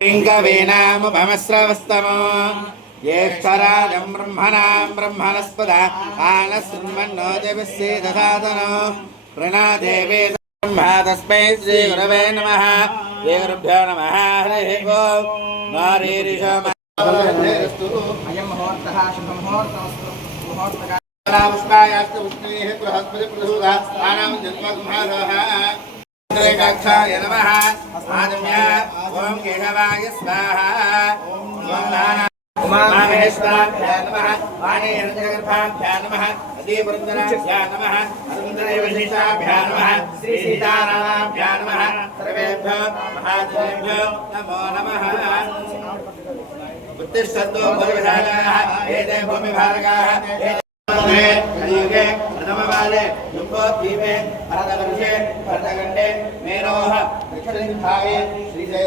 లింగవీనామభమస్రవస్తమో జ్యేష్ఠరాజం బ్రహ్మణాం బ్రహ్మణస్పద ఆనశృణ్మన్నో జపిస్సే దధాతనో ప్రణాదేవే బ్రహ్మ తస్మై శ్రీ గురవే నమ శ్రీ గురుభ్యో నమ హరి ఓం నారీరిష అయం ముహూర్త శుభముహూర్తమస్తు ముహూర్త పుష్పాయాస్తు విష్ణువే బృహస్పతి ప్రసూదానం జన్మగుమాధవః ేకాక్షాయ నమ ఆదమ్య ఓం కేశవాయ నమ श्री पुरन्दराभ्या नमः। अरुन्दरवशिष्टाभ्या नमः। श्री सीतारामाभ्या नमः। सर्वेभ्यो महादेवेभ्यो नमो नमः। उत्तिष्ठन्तु भूमिभागाः एते भूमिभागाः कलियुगे प्रथमकाले युगोद्वीपे भरतवर्षे भरतखण्डे मेरोः वृक्षलिङ्गाये श्रीजय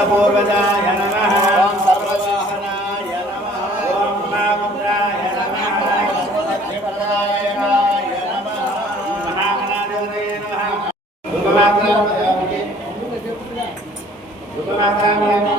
గజాననాయ నమః పూర్వజాయ నమః ఓం సర్వవాహనాయ నమః ఓం మహాముద్రాయ నమః సత్యప్రదాయ నమః మహాగణాధిపతయే నమః ధూపమాత్రామయామి ధూపమాత్రామయామి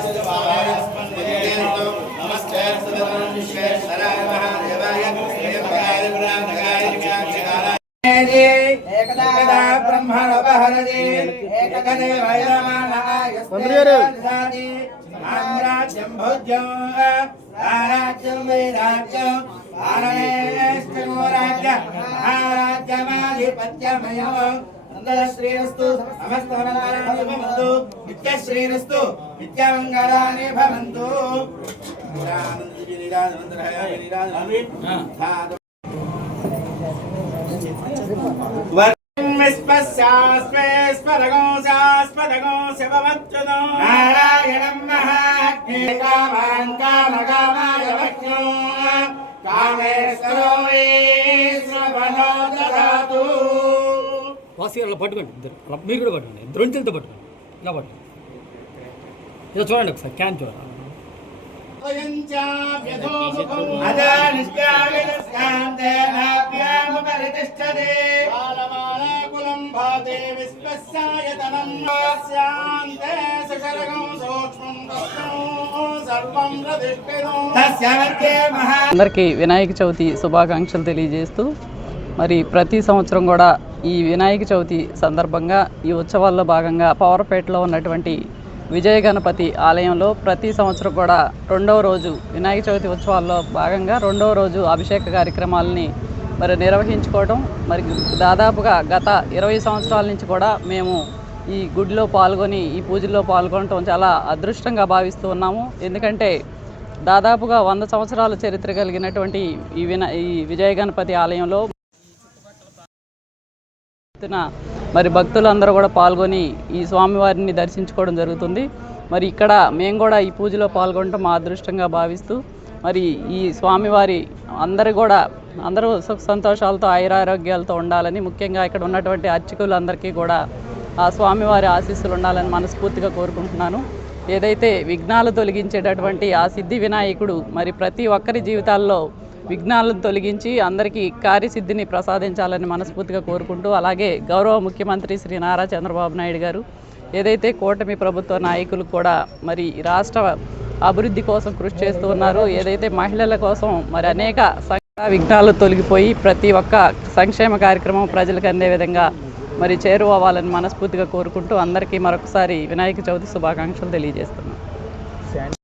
ब्रह्मणपहरदे एकगणे वयमानायस्ते आम्राज्यं भोज्यं आराज्यं वैराज्यं आरणेष्टिमोराज्य महाराज्यमाधिपत्यमयो श्रीरस्तु समस्तमङ्गलानि भवन्तु नित्यश्रीरस्तु नित्यमङ्गलानि भवन्तु। निरानन्दः నారాయణం మహాగ్నే కామాన్ కామకామాయ వక్ష్యో కామేశ్వరో శ్రవణో దదాతు వాసి అలా పట్టుకోండి ఇద్దరు. మీరు కూడా పట్టుకోండి. ఇద్దరు చేతులతో పట్టుకోండి. ఇలా పట్టుకోండి. ఇలా చూడండి ఒకసారి క్యాన్ చూడండి. బాలమాలాకులం సూక్ష్మం సర్వం అందరికీ వినాయక చవితి శుభాకాంక్షలు తెలియజేస్తూ మరి ప్రతి సంవత్సరం కూడా ఈ వినాయక చవితి సందర్భంగా ఈ ఉత్సవాల్లో భాగంగా పవర్పేటలో ఉన్నటువంటి విజయ గణపతి ఆలయంలో ప్రతి సంవత్సరం కూడా రెండవ రోజు వినాయక చవితి ఉత్సవాల్లో భాగంగా రెండవ రోజు అభిషేక కార్యక్రమాలని మరి నిర్వహించుకోవడం మరి దాదాపుగా గత ఇరవై సంవత్సరాల నుంచి కూడా మేము ఈ గుడిలో పాల్గొని ఈ పూజల్లో పాల్గొనటం చాలా అదృష్టంగా భావిస్తూ ఉన్నాము. ఎందుకంటే దాదాపుగా వంద సంవత్సరాల చరిత్ర కలిగినటువంటి ఈ విన ఈ విజయ గణపతి ఆలయంలో మరి భక్తులందరూ కూడా పాల్గొని ఈ స్వామివారిని దర్శించుకోవడం జరుగుతుంది. మరి ఇక్కడ మేము కూడా ఈ పూజలో పాల్గొనడం మా అదృష్టంగా భావిస్తూ మరి ఈ స్వామివారి అందరూ కూడా అందరూ సుఖ సంతోషాలతో ఆయురారోగ్యాలతో ఉండాలని ముఖ్యంగా ఇక్కడ ఉన్నటువంటి అర్చకులందరికీ కూడా ఆ స్వామివారి ఆశీస్సులు ఉండాలని మనస్ఫూర్తిగా కోరుకుంటున్నాను. ఏదైతే విఘ్నాలు తొలగించేటటువంటి ఆ సిద్ధి వినాయకుడు మరి ప్రతి ఒక్కరి జీవితాల్లో విఘ్నాలను తొలగించి అందరికీ కార్యసిద్ధిని ప్రసాదించాలని మనస్ఫూర్తిగా కోరుకుంటూ అలాగే గౌరవ ముఖ్యమంత్రి శ్రీ నారా చంద్రబాబు నాయుడు గారు ఏదైతే కూటమి ప్రభుత్వ నాయకులు కూడా మరి రాష్ట్ర అభివృద్ధి కోసం కృషి చేస్తూ ఉన్నారు. ఏదైతే మహిళల కోసం మరి అనేక సంఘ విఘ్నాలు తొలగిపోయి ప్రతి ఒక్క సంక్షేమ కార్యక్రమం ప్రజలకు అందే విధంగా మరి చేరువవ్వాలని మనస్ఫూర్తిగా కోరుకుంటూ అందరికీ మరొకసారి వినాయక చవితి శుభాకాంక్షలు తెలియజేస్తున్నాను